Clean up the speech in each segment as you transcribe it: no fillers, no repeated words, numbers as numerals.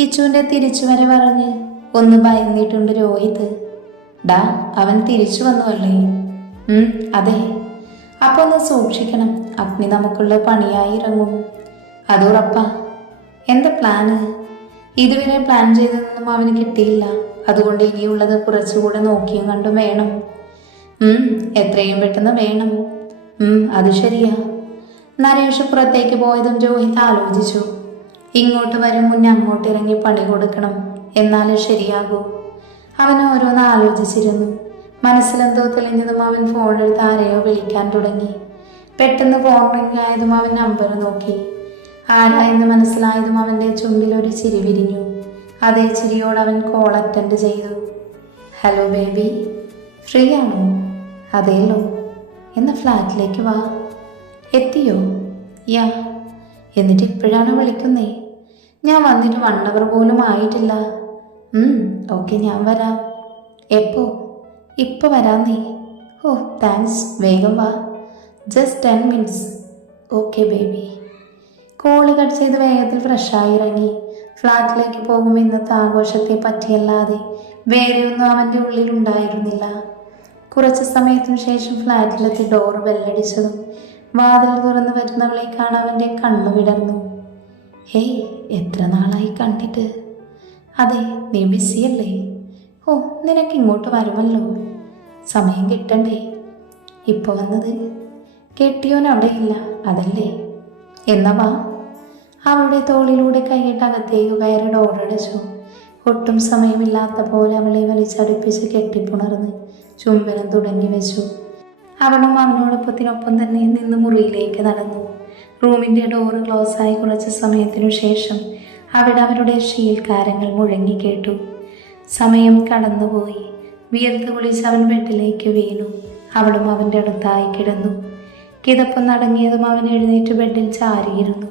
കിച്ചുവിൻ്റെ തിരിച്ചുവരെ പറഞ്ഞ് ഒന്ന് ഭയന്നിട്ടുണ്ട് രോഹിത്. ഡാ, അവൻ തിരിച്ചു വന്നുവല്ലേ? അതെ. അപ്പോൾ ഒന്ന് സൂക്ഷിക്കണം, അഗ്നി നമുക്കുള്ള പണിയായി ഇറങ്ങും. അതുറപ്പാ. എന്താ പ്ലാന്? ഇതുവരെ പ്ലാൻ ചെയ്തതൊന്നും അവന് കിട്ടിയില്ല. അതുകൊണ്ട് ഇനിയുള്ളത് കുറച്ചുകൂടെ നോക്കിയും കണ്ടും വേണം. എത്രയും പെട്ടെന്ന് വേണം. അത് ശരിയാ. നരേഷ് പുറത്തേക്ക് പോയതും രോഹിത് ആലോചിച്ചു. ഇങ്ങോട്ട് വരും മുന്നേ അങ്ങോട്ട് ഇറങ്ങി പണി കൊടുക്കണം, എന്നാലേ ശരിയാകൂ. അവൻ ഓരോന്ന് ആലോചിച്ചിരുന്നു. മനസ്സിലെന്തോ തെളിഞ്ഞതും അവൻ ഫോണെടുത്ത് ആരെയോ വിളിക്കാൻ തുടങ്ങി. പെട്ടെന്ന് ഫോൺ റിംഗ് ആയതും അവൻ നമ്പർ നോക്കി. ആരായെന്ന് മനസ്സിലായതും അവൻ്റെ ചുണ്ടിൽ ഒരു ചിരി വിരിഞ്ഞു. അതേ ചിരിയോട് അവൻ കോൾ അറ്റൻഡ് ചെയ്തു. ഹലോ ബേബി, ഫ്രീ ആണോ? അതേല്ലോ. എന്നാ ഫ്ലാറ്റിലേക്ക് വാ. എത്തിയോ? യാ. എന്നിട്ട് ഇപ്പോഴാണ് വിളിക്കുന്നേ? ഞാൻ വന്നിട്ട് 1 hour പോലും ആയിട്ടില്ല. ഓക്കെ, ഞാൻ വരാം. എപ്പോ? ഇപ്പോൾ വരാം നീ. ഓ താങ്ക്സ്, വേഗം വാ. Just 10 minutes. Okay baby. Call cut ചെയ്ത് വേഗത്തിൽ ഫ്രഷായി ഇറങ്ങി. ഫ്ലാറ്റിലേക്ക് പോകും ഇന്നത്തെ ആഘോഷത്തെ പറ്റിയല്ലാതെ വേറെയൊന്നും അവൻ്റെ ഉള്ളിൽ ഉണ്ടായിരുന്നില്ല. കുറച്ച് സമയത്തിനു ശേഷം ഫ്ലാറ്റിലെത്തി ഡോർ ബെല്ലടിച്ചതും വാതിൽ തുറന്നു വരുന്നവളെ കാണാൻ അവൻ്റെ കണ്ണു വിടർന്നു. ഹേയ്, എത്ര നാളായി കണ്ടിട്ട്. അതെ, നീ ബിസിയല്ലേ? ഓ, നിനക്ക് ഇങ്ങോട്ട് വരുമല്ലോ. സമയം കിട്ടണ്ടേ? ഇപ്പോൾ വന്നത്? കെട്ടിയോൻ അവിടെ ഇല്ല, അതല്ലേ? എന്നാ വാ. അവളുടെ തോളിലൂടെ കൈയിട്ട് അകത്തേക്ക് കയറി ഡോറടച്ചു. ഒട്ടും സമയമില്ലാത്ത പോലെ അവളെ വലിച്ചടുപ്പിച്ച് കെട്ടിപ്പുണർന്ന് ചുംബനം തുടങ്ങി വെച്ചു. അവളും അവനോടൊപ്പത്തിനൊപ്പം തന്നെ നിന്ന് മുറിയിലേക്ക് നടന്നു. റൂമിൻ്റെ ഡോറ് ക്ലോസായി കുറച്ച് സമയത്തിനു ശേഷം അവിടെ അവരുടെ ഷീൽക്കാരങ്ങൾ മുഴങ്ങി കേട്ടു. സമയം കടന്നുപോയി. വിയർത്ത് കുളിച്ച് അവൻ ബെഡിലേക്ക് വീണു. അവളും അവൻ്റെ അടുത്തായി കിടന്നു. കിതപ്പം നടങ്ങിയതും അവൻ എഴുന്നേറ്റ് ബെഡിൽ ചാരിയിരുന്നു.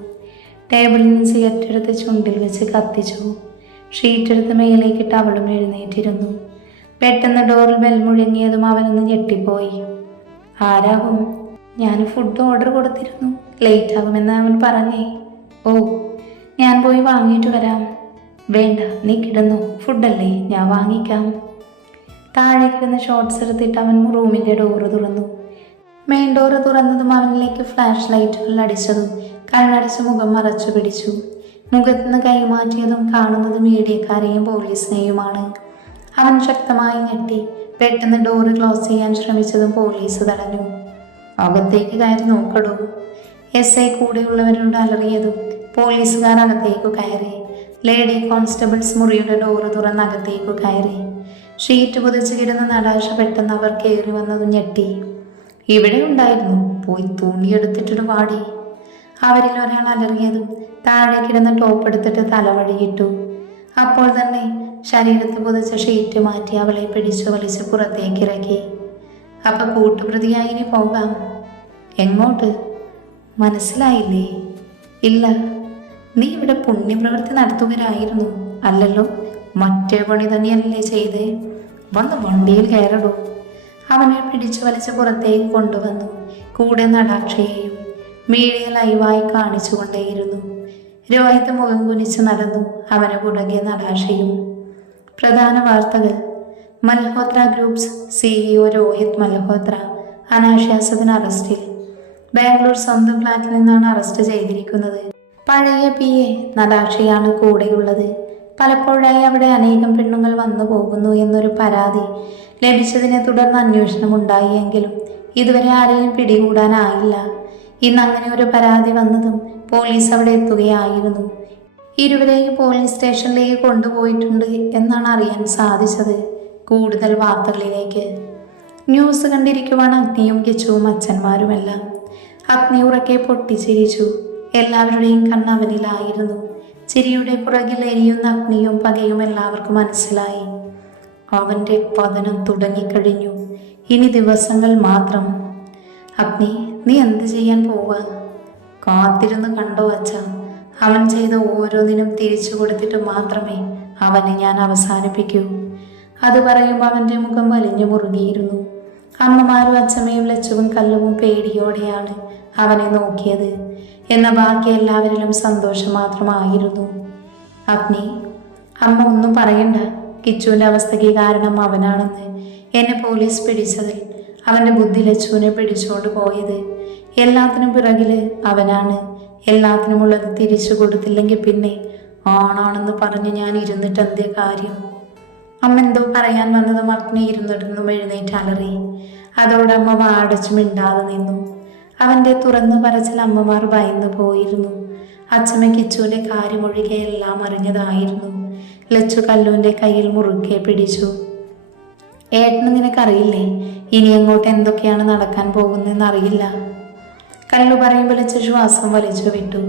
ടേബിളിൽ നിന്ന് സിഗരറ്റ് എടുത്ത് ചുണ്ടിൽ വെച്ച് കത്തിച്ചു. ഷീറ്റെടുത്ത് മേലേക്കിട്ട് അവളും എഴുന്നേറ്റിരുന്നു. പെട്ടെന്ന് ഡോറിൽ ബെൽ മുഴങ്ങിയതും അവനൊന്ന് ഞെട്ടിപ്പോയി. ആരാകും? ഞാൻ ഫുഡ് ഓർഡർ കൊടുത്തിരുന്നു, ലേറ്റ് ആകുമെന്ന് അവൻ പറഞ്ഞേ. ഓ, ഞാൻ പോയി വാങ്ങിയിട്ട് വരാം. വേണ്ട, നീ കിടന്നു, ഫുഡല്ലേ, ഞാൻ വാങ്ങിക്കാം. താഴെ കിടന്ന ഷോർട്ട്സ് എടുത്തിട്ട് അവൻ റൂമിൻ്റെ ഡോറ് തുറന്നു. മെയിൻ ഡോറ് തുറന്നതും അവനിലേക്ക് ഫ്ലാഷ് ലൈറ്റുകൾ അടിച്ചതും കണ്ണടച്ച് മുഖം മറച്ചു പിടിച്ചു. മുഖത്തുനിന്ന് കൈമാറ്റിയതും കാണുന്നത് മീഡിയക്കാരെയും പോലീസിനെയുമാണ്. അവൻ ശക്തമായി ഞെട്ടി. പെട്ടെന്ന് ഡോറ് ക്ലോസ് ചെയ്യാൻ ശ്രമിച്ചതും പോലീസ് തടഞ്ഞു. അകത്തേക്ക് കയറി നോക്കടൂ. SI കൂടെയുള്ളവരോട് അലറിയതും പോലീസുകാർ അകത്തേക്ക് കയറി. ലേഡി കോൺസ്റ്റബിൾസ് മുറിയുടെ ഡോറ് തുറന്ന് അകത്തേക്ക് കയറി. ഷീറ്റ് പുതച്ച് കിടന്ന നടാശ പെട്ടെന്ന് അവർ കയറി വന്നതും ഞെട്ടി. ഇവിടെ ഉണ്ടായിരുന്നു, പോയി തുണിയെടുത്തിട്ടൊരു വാടി. അവരിൽ ഒരാൾ അലറിയതും താഴെ കിടന്ന ടോപ്പ് എടുത്തിട്ട് തലവഴിയിട്ടു. അപ്പോൾ തന്നെ ശരീരത്ത് പുതച്ച ഷീറ്റ് മാറ്റി അവളെ പിടിച്ചു വലിച്ച് പുറത്തേക്ക് ഇറക്കി. അപ്പൊ കൂട്ടുപ്രതിയായി ഇനി പോകാം. എങ്ങോട്ട്? മനസ്സിലായില്ലേ? ഇല്ല. നീ ഇവിടെ പുണ്യപ്രവൃത്തി നടത്തുകയായിരുന്നു അല്ലല്ലോ? മറ്റേ പണി തന്നെയല്ലേ ചെയ്തേ? വന്ന് വണ്ടിയിൽ കയറടൂ. അവനെ പിടിച്ചു വലിച്ച് പുറത്തേക്ക് കൊണ്ടുവന്നു. കൂടെ നടാക്ഷയെയും മീഡിയ ലൈവായി കാണിച്ചുകൊണ്ടേയിരുന്നു. രോഹിത് മുഖം കുനിച്ച് നടന്നു. അവന് പുറകെ നടാക്ഷയും. പ്രധാന വാർത്തകൾ. മൽഹോത്ര ഗ്രൂപ്പ്സ് CEO രോഹിത് മൽഹോത്ര അനാശാസ്യത്തിന് അറസ്റ്റിൽ. ബാംഗ്ലൂർ സ്വന്തം ഫ്ലാറ്റിൽ നിന്നാണ് അറസ്റ്റ് ചെയ്തിരിക്കുന്നത്. പഴയ PA നടാക്ഷയാണ് കൂടെയുള്ളത്. പലപ്പോഴായി അവിടെ അനേകം പെണ്ണുങ്ങൾ വന്നു പോകുന്നു എന്നൊരു പരാതി ലഭിച്ചതിനെ തുടർന്ന് അന്വേഷണം ഉണ്ടായെങ്കിലും ഇതുവരെ ആരെയും പിടികൂടാനായില്ല. ഇന്ന് അങ്ങനെ ഒരു പരാതി വന്നതും പോലീസ് അവിടെ എത്തുകയായിരുന്നു. ഇരുവരെയും പോലീസ് സ്റ്റേഷനിലേക്ക് കൊണ്ടുപോയിട്ടുണ്ട് എന്നാണ് അറിയാൻ സാധിച്ചത്. കൂടുതൽ വാർത്തകളിലേക്ക്. ന്യൂസ് കണ്ടിരിക്കുവാണ് അഗ്നിയും കിച്ചുവും അച്ഛന്മാരുമെല്ലാം. അഗ്നി ഉറക്കെ പൊട്ടിച്ചിരിച്ചു. എല്ലാവരുടെയും കണ്ണ് അവനിലായിരുന്നു. ചിരിയുടെ പുറകിൽ എരിയുന്ന അഗ്നിയും പകയും എല്ലാവർക്കും മനസ്സിലായി. അവൻ്റെ പതനം തുടങ്ങിക്കഴിഞ്ഞു. ഇനി ദിവസങ്ങൾ മാത്രം. അഗ്നി, നീ എന്ത് ചെയ്യാൻ പോവാ? കാത്തിരുന്ന് കണ്ടോ അച്ഛ. അവൻ ചെയ്ത ഓരോന്നിനും തിരിച്ചു കൊടുത്തിട്ട് മാത്രമേ അവനെ ഞാൻ അവസാനിപ്പിക്കൂ. അത് പറയുമ്പോൾ അവൻ്റെ മുഖം വലിഞ്ഞു മുറുകിയിരുന്നു. അമ്മമാരും അച്ഛമ്മയും ലച്ചുവും കല്ലുവും പേടിയോടെയാണ് അവനെ നോക്കിയത്. എന്ന ബാക്കി എല്ലാവരിലും സന്തോഷം മാത്രമായിരുന്നു. അഗ്നി, അമ്മ ഒന്നും പറയണ്ട. കിച്ചുവിൻ്റെ അവസ്ഥയ്ക്ക് കാരണം അവനാണെന്ന്. എന്നെ പോലീസ് പിടിച്ചതിൽ അവൻ്റെ ബുദ്ധി ലച്ചുവിനെ പിടിച്ചുകൊണ്ട് പോയത്. എല്ലാത്തിനും പിറകില് അവനാണ്. എല്ലാത്തിനുമുള്ളത് തിരിച്ചു കൊടുത്തില്ലെങ്കിൽ പിന്നെ ആണാണെന്ന് പറഞ്ഞ് ഞാൻ ഇരുന്നിട്ട് എന്തേ കാര്യം? അമ്മ എന്തോ പറയാൻ വന്നതും അഗ്നി ഇരുന്നിട്ടൊന്നും എഴുന്നേറ്റ് അലറി. അതോടെ അമ്മ വാടച്ചു മിണ്ടാതെ നിന്നു. അവൻ്റെ തുറന്നു പറച്ചിൽ അമ്മമാർ ഭയന്നു പോയിരുന്നു. അച്ഛമ്മ കിച്ചുവിൻ്റെ കാര്യമൊഴികെ എല്ലാം അറിഞ്ഞതായിരുന്നു. ലച്ചു കല്ലുവിൻ്റെ കയ്യിൽ മുറുകെ പിടിച്ചു. ഏട്ടന് നിനക്കറിയില്ലേ ഇനി അങ്ങോട്ട് എന്തൊക്കെയാണ് നടക്കാൻ പോകുന്നതെന്ന് അറിയില്ല. കല്ലു പറയുമ്പോൾ ലച്ചു ശ്വാസം വലിച്ചു വിട്ടു.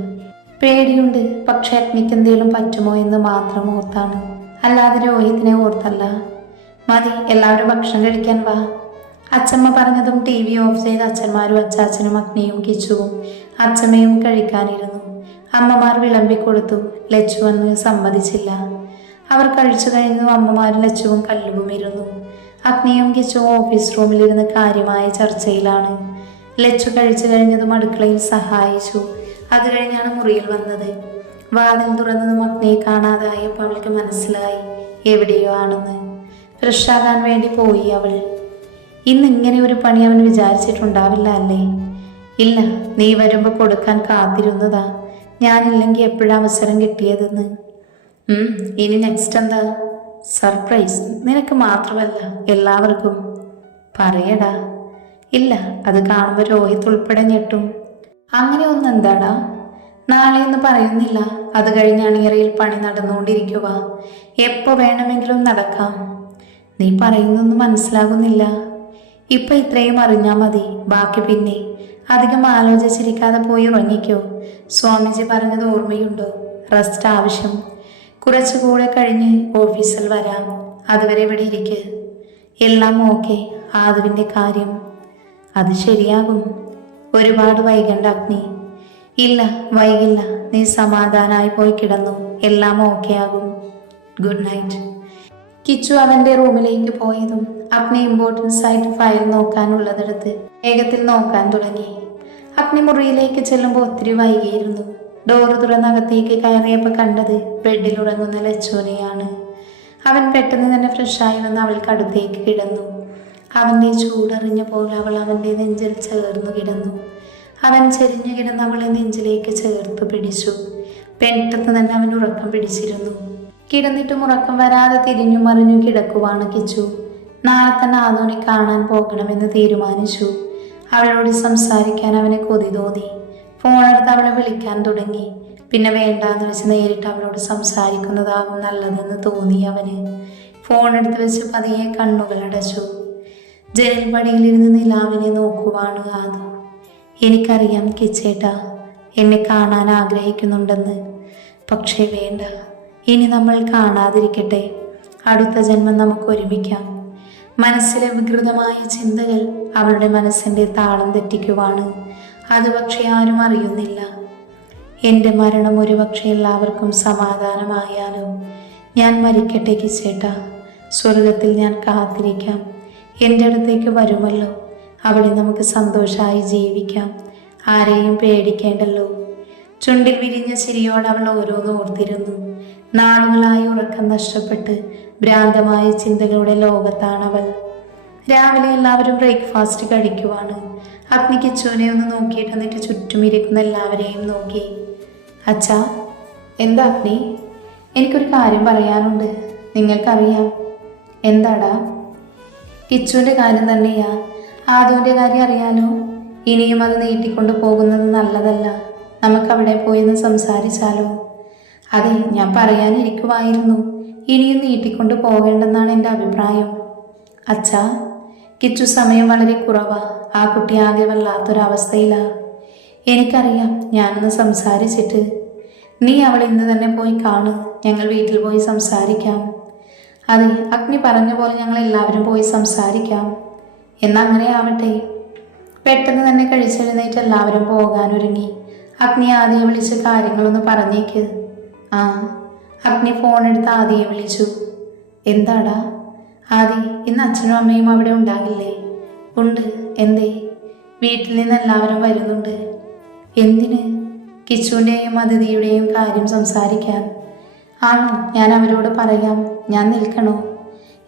പേടിയുണ്ട്, പക്ഷെ അഗ്നിക്ക് എന്തെങ്കിലും പറ്റുമോ എന്ന് മാത്രം ഓർത്താണ്, അല്ലാതെ രോഹിത്തിനെ ഓർത്തല്ല. മതി, എല്ലാവരും ഭക്ഷണം കഴിക്കാൻ വാ. അച്ഛമ്മ പറഞ്ഞതും ടി വി ഓഫ് ചെയ്ത് അച്ഛന്മാരും അച്ചാച്ചനും അഗ്നിയും കിച്ചുവും അച്ഛമ്മയും കഴിക്കാനിരുന്നു. അമ്മമാർ വിളമ്പിക്കൊടുത്തു. ലച്ചു വന്ന് സമ്മതിച്ചില്ല. അവർ കഴിച്ചു കഴിഞ്ഞു. അമ്മമാരും ലച്ചുവും കല്ലുവും ഇരുന്നു. അഗ്നിയും കിച്ചുവും ഓഫീസ് റൂമിലിരുന്ന് കാര്യമായ ചർച്ചയിലാണ്. ലച്ചു കഴിച്ചു കഴിഞ്ഞതും അടുക്കളയിൽ സഹായിച്ചു. അത് കഴിഞ്ഞാണ് മുറിയിൽ വന്നത്. വാതിൽ തുറന്നതും അഗ്നിയെ കാണാതായപ്പോൾ അവൾക്ക് മനസ്സിലായി എവിടെയോ ആണെന്ന്. ഫ്രഷാകാൻ വേണ്ടി പോയി അവൾ. ഇന്ന് ഇങ്ങനെ ഒരു പണി അവൻ വിചാരിച്ചിട്ടുണ്ടാവില്ല അല്ലേ? ഇല്ല, നീ വരുമ്പോൾ കൊടുക്കാൻ കാത്തിരുന്നതാ. ഞാനില്ലെങ്കിൽ എപ്പോഴും അവസരം കിട്ടിയതെന്ന്. ഇനി നെക്സ്റ്റ് എന്താ? സർപ്രൈസ്. നിനക്ക് മാത്രമല്ല, എല്ലാവർക്കും. പറയടാ. ഇല്ല, അത് കാണുമ്പോൾ രോഹിത് ഉൾപ്പെടെ ഞെട്ടും. അങ്ങനെ ഒന്നും എന്താടാ? നാളെയൊന്നും പറയുന്നില്ല. അത് കഴിഞ്ഞാണ് ഇറയിൽ പണി നടന്നുകൊണ്ടിരിക്കുക. എപ്പോൾ വേണമെങ്കിലും നടക്കാം. നീ പറയുന്നൊന്നും മനസ്സിലാകുന്നില്ല. ഇപ്പം ഇത്രയും അറിഞ്ഞാൽ മതി, ബാക്കി പിന്നെ. അധികം ആലോചിച്ചിരിക്കാതെ പോയി ഉറങ്ങിക്കോ. സ്വാമിജി പറഞ്ഞത് ഓർമ്മയുണ്ടോ? റെസ്റ്റ് ആവശ്യം. കുറച്ചുകൂടെ കഴിഞ്ഞ് ഓഫീസിൽ വരാം. അതുവരെ ഇവിടെ ഇരിക്ക്. എല്ലാം ഓക്കെ. ആദുവിൻ്റെ കാര്യം അത് ശരിയാകും. ഒരുപാട് വൈകണ്ട അഗ്നി. ഇല്ല, വൈകില്ല. നീ സമാധാനമായി പോയി കിടന്നു. എല്ലാം ഓക്കെ ആകും. Good night. കിച്ചു അവൻ്റെ റൂമിലേക്ക് പോയതും അഗ്നി ഇമ്പോർട്ടൻസ് ആയിട്ട് ഫയൽ നോക്കാനുള്ളതെടുത്ത് വേഗത്തിൽ നോക്കാൻ തുടങ്ങി. അഗ്നി മുറിയിലേക്ക് ചെല്ലുമ്പോൾ ഒത്തിരി വൈകിയിരുന്നു. ഡോറ് തുറന്നകത്തേക്ക് കയറിയപ്പോൾ കണ്ടത് ബെഡിലുറങ്ങുന്ന ലച്ചുവിനെയാണ്. അവൻ പെട്ടെന്ന് തന്നെ ഫ്രഷായി വന്ന് അവൾക്ക് അടുത്തേക്ക് കിടന്നു. അവൻ്റെ ചൂടറിഞ്ഞ പോലെ അവൾ അവൻ്റെ നെഞ്ചിൽ ചേർന്നു കിടന്നു. അവൻ ചെരിഞ്ഞു കിടന്ന് അവളെ നെഞ്ചിലേക്ക് ചേർത്ത് പിടിച്ചു. പെട്ടെന്ന് തന്നെ അവൻ ഉറക്കം പിടിച്ചിരുന്നു. കിടന്നിട്ടും ഉറക്കം വരാതെ തിരിഞ്ഞു മറിഞ്ഞു കിടക്കുവാണ് കിച്ചു. നാളെ തന്നെ ആദോനെ കാണാൻ പോകണമെന്ന് തീരുമാനിച്ചു. അവളോട് സംസാരിക്കാൻ അവന് കൊതി തോന്നി. ഫോണെടുത്ത് അവളെ വിളിക്കാൻ തുടങ്ങി. പിന്നെ വേണ്ടാന്ന് വെച്ച് നേരിട്ട് അവളോട് സംസാരിക്കുന്നതാകും നല്ലതെന്ന് തോന്നി അവന്. ഫോണെടുത്ത് വെച്ച് പതിയെ കണ്ണുകൾ അടച്ചു. ജനൽപടിയിലിരുന്ന് നിലാവിനെ നോക്കുവാണ് ആദോ. എനിക്കറിയാം കിച്ചേട്ടാ, എന്നെ കാണാൻ ആഗ്രഹിക്കുന്നുണ്ടെന്ന്. പക്ഷേ വേണ്ട, ഇനി നമ്മൾ കാണാതിരിക്കട്ടെ. അടുത്ത ജന്മം നമുക്ക് ഒരുമിക്കാം. മനസ്സിലെ വികൃതമായ ചിന്തകൾ അവളുടെ മനസ്സിൻ്റെ താളം തെറ്റിക്കുവാണ്. അത് പക്ഷെ ആരും അറിയുന്നില്ല. എൻ്റെ മരണം ഒരുപക്ഷെ എല്ലാവർക്കും സമാധാനമായാലോ. ഞാൻ മരിക്കട്ടെ കിച്ചേട്ടാ. സ്വർഗത്തിൽ ഞാൻ കാത്തിരിക്കാം. എൻ്റെ അടുത്തേക്ക് വരുമല്ലോ. അവിടെ നമുക്ക് സന്തോഷമായി ജീവിക്കാം. ആരെയും പേടിക്കേണ്ടല്ലോ. ചുണ്ടിൽ വിരിഞ്ഞ ചിരിയോട് അവൾ ഓരോന്ന് ഓർത്തിരുന്നു. നാളുകളായി ഉറക്കം നഷ്ടപ്പെട്ട് ഭ്രാന്തമായ ചിന്തകളുടെ ലോകത്താണവൾ. രാവിലെ എല്ലാവരും ബ്രേക്ക്ഫാസ്റ്റ് കഴിക്കുവാണ്. അഗ്നി കിച്ചുവിനെ ഒന്ന് നോക്കിയിട്ട് എന്നിട്ട് ചുറ്റും ഇരിക്കുന്ന എല്ലാവരെയും നോക്കി. അച്ഛാ. എന്താ അഗ്നി? എനിക്കൊരു കാര്യം പറയാനുണ്ട്. നിങ്ങൾക്കറിയാം. എന്താടാ? കിച്ചുവിൻ്റെ കാര്യം തന്നെയാ. ആദുവിൻ്റെ കാര്യം അറിയാലോ. ഇനിയും അത് നീട്ടിക്കൊണ്ട് പോകുന്നത് നല്ലതല്ല. നമുക്കവിടെ പോയി ഒന്ന് സംസാരിച്ചാലോ? അതെ, ഞാൻ പറയാനിരിക്കുമായിരുന്നു. ഇനിയും നീട്ടിക്കൊണ്ട് പോകേണ്ടെന്നാണ് എൻ്റെ അഭിപ്രായം. അച്ഛാ, കിച്ചു സമയം വളരെ കുറവാ. ആ കുട്ടി ആകെ വല്ലാത്തൊരവസ്ഥയിലാ. എനിക്കറിയാം. ഞാനൊന്ന് സംസാരിച്ചിട്ട്. നീ അവൾ ഇന്ന് തന്നെ പോയി കാണു. ഞങ്ങൾ വീട്ടിൽ പോയി സംസാരിക്കാം. അതെ, അഗ്നി പറഞ്ഞ പോലെ ഞങ്ങൾ എല്ലാവരും പോയി സംസാരിക്കാം. എന്നാൽ അങ്ങനെ ആവട്ടെ. പെട്ടെന്ന് തന്നെ കഴിച്ചെഴുന്നേറ്റ് എല്ലാവരും പോകാനൊരുങ്ങി. അഗ്നി ആദിയെ വിളിച്ച് കാര്യങ്ങളൊന്ന് പറഞ്ഞേക്ക്. ആ. അഗ്നി ഫോണെടുത്ത് ആദിയെ വിളിച്ചു. എന്താടാ? ആദി, ഇന്ന് അച്ഛനും അമ്മയും അവിടെ ഉണ്ടാകില്ലേ? ഉണ്ട്. എന്തേ? വീട്ടിൽ നിന്ന് എല്ലാവരും വരുന്നുണ്ട്. എന്തിന്? കിച്ചുവിൻ്റെയും അതിഥിയുടെയും കാര്യം സംസാരിക്കാൻ. ആണോ? ഞാൻ അവരോട് പറയാം. ഞാൻ നിൽക്കണോ?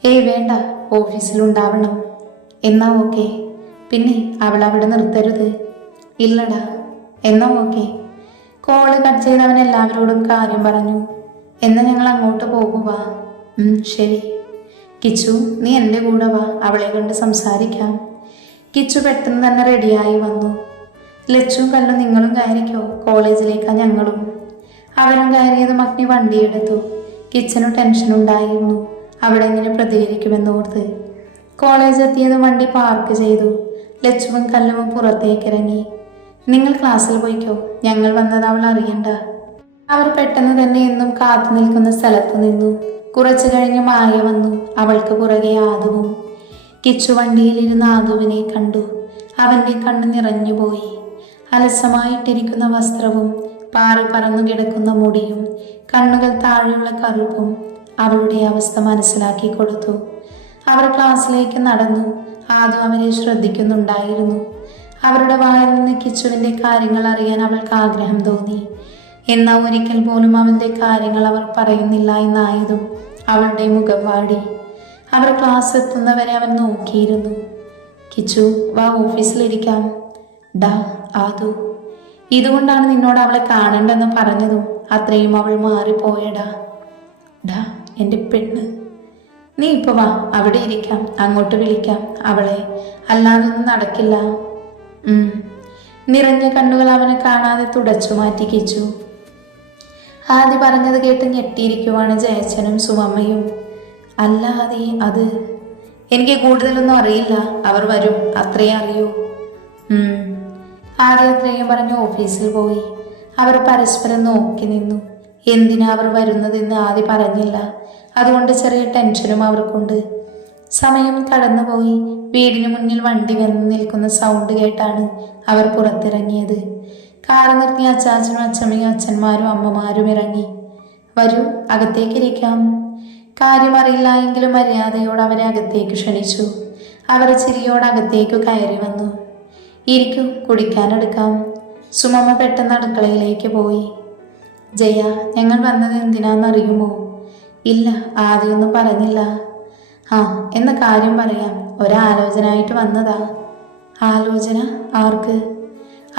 ഏയ് വേണ്ട, ഓഫീസിലുണ്ടാവണം. എന്നാ ഓക്കെ. പിന്നെ അവൾ അവിടെ നിർത്തരുത്. ഇല്ലടാ. എന്നാ ഓക്കെ. കോള് കട്ട് ചെയ്തവൻ എല്ലാവരോടും കാര്യം പറഞ്ഞു. എന്നാ ഞങ്ങൾ അങ്ങോട്ട് പോകുക. ശരി. കിച്ചു, നീ എൻ്റെ കൂടെ വാ, അവളെ കണ്ട് സംസാരിക്കാം. കിച്ചു പെട്ടെന്ന് തന്നെ റെഡിയായി വന്നു. ലച്ചും കല്ലും നിങ്ങളും കയറിക്കോ, കോളേജിലേക്കാ ഞങ്ങളും. അവരും കയറിയതും അഗ്നി വണ്ടിയെടുത്തു. കിച്ചനു ടെൻഷനുണ്ടായിരുന്നു, അവിടെ എങ്ങനെ പ്രതികരിക്കുമെന്നോർത്ത്. കോളേജ് എത്തിയതും വണ്ടി പാർക്ക് ചെയ്തു. ലച്ചുവും കല്ലുവും പുറത്തേക്കിറങ്ങി. നിങ്ങൾ ക്ലാസ്സിൽ പോയിക്കോ, ഞങ്ങൾ വന്നത് അവൾ അറിയണ്ട. അവർ പെട്ടെന്ന് തന്നെ എന്നും കാത്തു നിൽക്കുന്ന സ്ഥലത്ത് നിന്നു. കുറച്ചു കഴിഞ്ഞ് മായ വന്നു, അവൾക്ക് പുറകെ ആദുവും. കിച്ചു വണ്ടിയിലിരുന്ന് ആദുവിനെ കണ്ടു. അവന്റെ കണ്ണ് നിറഞ്ഞുപോയി. അലസമായിട്ടിരിക്കുന്ന വസ്ത്രവും പാറി പറന്നു കിടക്കുന്ന മുടിയും കണ്ണുകൾ താഴെയുള്ള കറുപ്പും അവളുടെ അവസ്ഥ മനസ്സിലാക്കി കൊടുത്തു. അവർ ക്ലാസ്സിലേക്ക് നടന്നു. ആദു അവരെ ശ്രദ്ധിക്കുന്നുണ്ടായിരുന്നു. അവരുടെ വായിൽ നിന്ന് കിച്ചുവിൻ്റെ കാര്യങ്ങൾ അറിയാൻ അവൾക്ക് ആഗ്രഹം തോന്നി. എന്നാൽ ഒരിക്കൽ പോലും അവൻ്റെ കാര്യങ്ങൾ അവർ പറയുന്നില്ല എന്നായതും അവളുടെ മുഖം വാടി. അവർ ക്ലാസ് എത്തുന്നവരെ അവൻ നോക്കിയിരുന്നു. കിച്ചു, വാ, ഓഫീസിലിരിക്കാം. ഡാ ആദു, ഇതുകൊണ്ടാണ് നിന്നോട് അവളെ കാണണ്ടെന്ന് പറഞ്ഞതും അത്രയും അവൾ മാറിപ്പോയടാ. ഡാ എൻ്റെ പെണ്ണ്, നീ ഇപ്പോൾ വാ, അവിടെ ഇരിക്കാം, അങ്ങോട്ട് വിളിക്കാം അവളെ, അല്ലാതൊന്നും നടക്കില്ല. നിറഞ്ഞ കണ്ണുകൾ അവനെ കാണാതെ തുടച്ചു മാറ്റി കിച്ചു. ആദി പറഞ്ഞത് കേട്ട് ഞെട്ടിയിരിക്കുവാണ് ജയച്ചനും സുമമ്മയും. അല്ല ആദി, അത് എനിക്ക് കൂടുതലൊന്നും അറിയില്ല, അവർ വരും, അത്രയും അറിയൂ. ആദ്യം അത്രയും പറഞ്ഞ് ഓഫീസിൽ പോയി. അവർ പരസ്പരം നോക്കി നിന്നു. എന്തിനാ അവർ വരുന്നതെന്ന് ആദ്യം പറഞ്ഞില്ല. അതുകൊണ്ട് ചെറിയ ടെൻഷനും അവർക്കുണ്ട്. സമയം കടന്നുപോയി. വീടിന് മുന്നിൽ വണ്ടി വന്ന് നിൽക്കുന്ന സൗണ്ട് കേട്ടാണ് അവർ പുറത്തിറങ്ങിയത്. കാറ് നിർത്തി അച്ചാച്ചനും അച്ചമ്മയും അച്ഛന്മാരും അമ്മമാരും ഇറങ്ങി. വരൂ, അകത്തേക്കിരിക്കാം. കാര്യം അറിയില്ല എങ്കിലും മര്യാദയോട് അവരെ അകത്തേക്ക് ക്ഷണിച്ചു. അവർ ചിരിയോട് അകത്തേക്ക് കയറി വന്നു. ഇരിക്കൂ, കുടിക്കാനെടുക്കാം. സുമമ്മ പെട്ടെന്ന് അടുക്കളയിലേക്ക് പോയി. ജയ, ഞങ്ങൾ വന്നത് എന്തിനാണെന്നറിയുമോ? ഇല്ല, ആദ്യമൊന്നും പറഞ്ഞില്ല. എന്ന കാര്യം പറയാം. ഒരാലോചനയായിട്ട് വന്നതാ. ആലോചന? ആർക്ക്?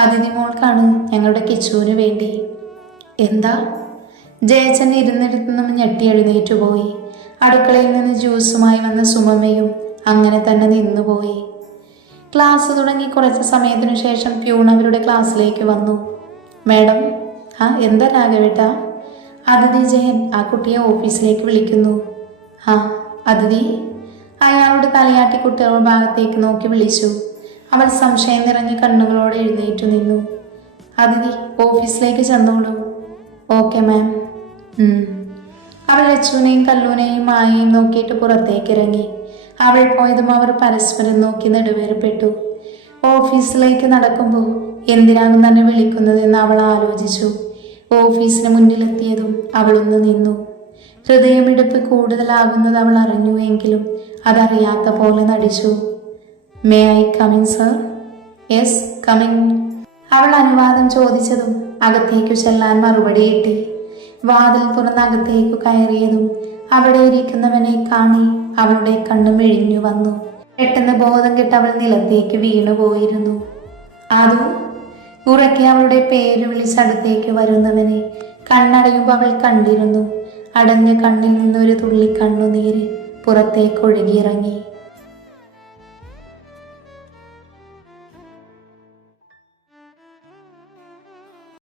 അതിഥി മോൾക്കാണ്, ഞങ്ങളുടെ കിച്ചുവിന് വേണ്ടി. എന്താ? ജയച്ചൻ ഇരുന്നിടത്തുനിന്നും ഞെട്ടി എഴുന്നേറ്റു പോയി. അടുക്കളയിൽ നിന്ന് ജ്യൂസുമായി വന്ന സുമമ്മയും അങ്ങനെ തന്നെ നിന്നുപോയി. ക്ലാസ് തുടങ്ങി കുറച്ച് സമയത്തിനു ശേഷം പ്യൂൺ അവരുടെ ക്ലാസ്സിലേക്ക് വന്നു. മാഡം. എന്താ രാഘവേട്ട? അതിഥി ജയൻ ആ കുട്ടിയെ ഓഫീസിലേക്ക് വിളിക്കുന്നു. അതിഥി? അയാളുടെ തലയാട്ടി കുട്ടികളുടെ ഭാഗത്തേക്ക് നോക്കി വിളിച്ചു. അവൾ സംശയം നിറഞ്ഞ കണ്ണുകളോടെ എഴുന്നേറ്റു നിന്നു. അതിഥി, ഓഫീസിലേക്ക് ചെന്നോളൂ. Okay ma'am. അവൾ ലച്ചുവിനെയും കല്ലൂനെയും മായയും നോക്കിയിട്ട് പുറത്തേക്കിറങ്ങി. അവൾ പോയതും അവർ പരസ്പരം നോക്കി നെടുവേർപ്പെട്ടു. ഓഫീസിലേക്ക് നടക്കുമ്പോൾ എന്തിനാണ് തന്നെ വിളിക്കുന്നതെന്ന് അവൾ ആലോചിച്ചു. ഓഫീസിന് മുന്നിലെത്തിയതും അവളൊന്ന് നിന്നു. ഹൃദയമിടിപ്പ് കൂടുതലാകുന്നത് അവൾ അറിഞ്ഞു എങ്കിലും അതറിയാത്ത പോലെ നടിച്ചു. May I come in sir? Yes, come in. അവൾ അനുവാദം ചോദിച്ചതും അകത്തേക്കു ചെല്ലാൻ മറുപടി കിട്ടി. വാതിൽ തുറന്ന് അകത്തേക്കു കയറിയതും അവിടെ ഇരിക്കുന്നവനെ കാണി അവളുടെ കണ്ണു മെഴിഞ്ഞു വന്നു. പെട്ടെന്ന് ബോധം കെട്ട് അവൾ നിലത്തേക്ക് വീണുപോയിരുന്നു. ആദു? ഉറക്കെ അവളുടെ പേര് വിളിച്ചടുത്തേക്ക് വരുന്നവനെ കണ്ണടയുമ്പോൾ അവൾ കണ്ടിരുന്നു. അടഞ്ഞ കണ്ണിൽ നിന്നൊരു തുള്ളി കണ്ണുനീര് പുറത്തേക്ക് ഒഴുകിയിറങ്ങി.